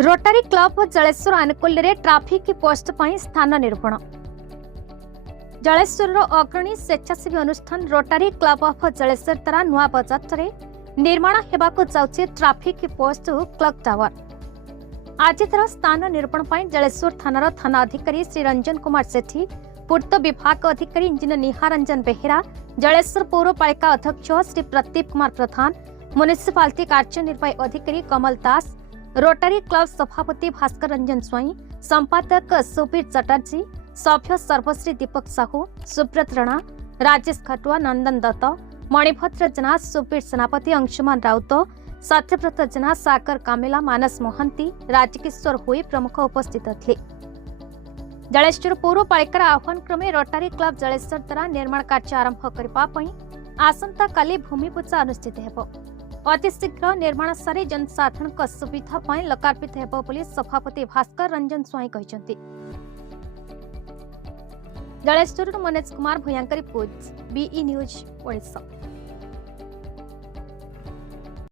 रोटारी Club Jaleswar आनुकूल्य traffic post पर स्थान निरूपण। जलेश्वर अग्रणी स्वेच्छासेवी अनुष्ठान रोटारी क्लब ऑफ जलेश्वर द्वारा नुआ बजार में निर्माण होगाकू जाउछि ट्राफिक पोस्ट क्लॉक टावर। आज स्थान निरूपण पर जलेश्वर थानार थाना अधिकारी श्री रंजन कुमार सेठी, पूर्त विभाग अधिकारी इंजीनियर निहार रंजन बेहेरा, जलेश्वर पौरपालिका अध्यक्ष श्री प्रदीप कुमार प्रधान, म्युनिसिपालिटी कार्यनिर्वाही अधिकारी कमल दास, रोटारी क्लब सभापति भास्कर रंजन स्वाई, संपादक सुबीर चटर्जी, सभ्य सर्वश्री दीपक साहू, सुब्रत राणा, राजेश खटुआ, नंदन दत्त, मणिभद्र जेना, सुबीर सेनापति, अंशुमान राउत, सत्यव्रत जेना, सागर कामेला, मानस मोहंती, राजकिशोर हुई प्रमुख उपस्थित थे। जलेश्वर पौरपालिकार आह्वान क्रमे रोटारी क्लब जलेश्वर द्वारा निर्माण कार्य आरंभ करने आसंता काली भूमिपूजा अनुष्ठित हेबो। अतिशीघ्र निर्माण सारी जनसाधारण सुविधा लोकार्पित हेबो बोली सभापति भास्कर रंजन स्वाई कहते। जलेश्वर मनोज कुमार भूयांकर रिपोर्ट, बीई न्यूज ओडिशा।